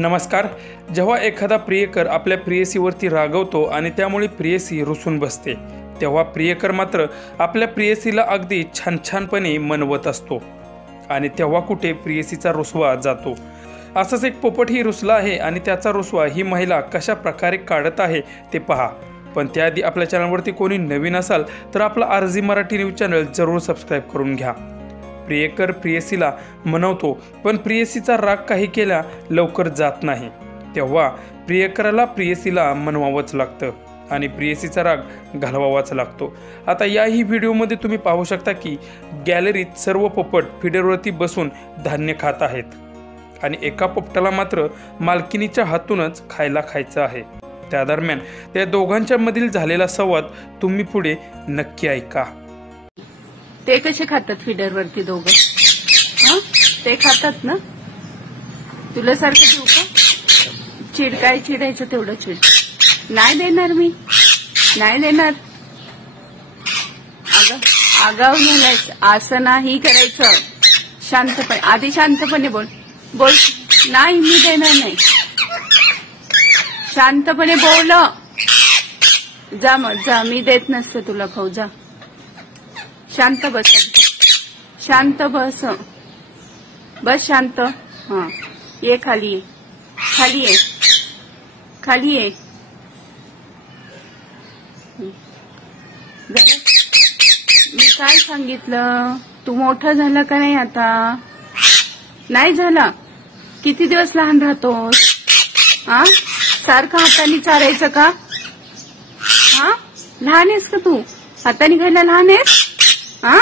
नमस्कार। जेव्हा एखादा प्रियकर आपल्या प्रेयसीवरती रागवतो आणि त्यामुळे प्रेयसी रुसून बसते, तेव्हा प्रियकर मात्र आपल्या प्रेयसीला अगदी छानपणे मनवत असतो आणि तेव्हा कुठे प्रेयसीचा रुसवा जातो। असंच एक पोपटही रुसला आहे आणि त्याचा रुसवा ही महिला कशा प्रकारे काढत आहे ते पहा। पण त्याआधी आपल्या चॅनलवरती कोणी नवीन असाल तर आपला आरजी मराठी न्यूज चॅनल जरूर सबस्क्राइब करून घ्या। प्रियकर प्रेयसीला मनवतो, पण प्रेयसीचा राग काही केला लवकर जात नाही, तेव्हा प्रियकराला प्रेयसीला मनवावंच लागतं आणि प्रेयसीचा राग घालवावाच लागतो। आता याही व्हिडिओमध्ये तुम्ही पाहू शकता की गॅलरीत सर्व पोपट फिडरवरती बसून धान्य खात आहेत आणि एका पोपटाला मात्र मालकिनीच्या हातूनच खायचं आहे। त्या दरम्यान त्या दोघांच्या मधील झालेला संवाद तुम्ही पुढे नक्की ऐका। ते कसे खातात फीडरवरती दोघं? ते खातात ना? तुला सारखं देऊ का? चिड काय चिडायचं तेवढं चिड। नाही देणार, मी नाही देणार। आगाव झालायच, असं नाही करायचं। शांतपणे, आधी शांतपणे बोल। नाही, मी देणार नाही। शांतपणे बोल। जा मग जा, मी देत नसते तुला खाऊ, जा। शांत बस, शांत बस, बस शांत। हाँ, ये खाली ये, खाली ये, खाली ये। मी काय सांगितलं? तू मोठा झाला का नाही? आता नाही झाला। किती दिवस लहान राहतोस? हा, सारखं हाताने चारायचं का? हा, लहान आहेस का तू? हाताने खायला लहान आहेस? हा,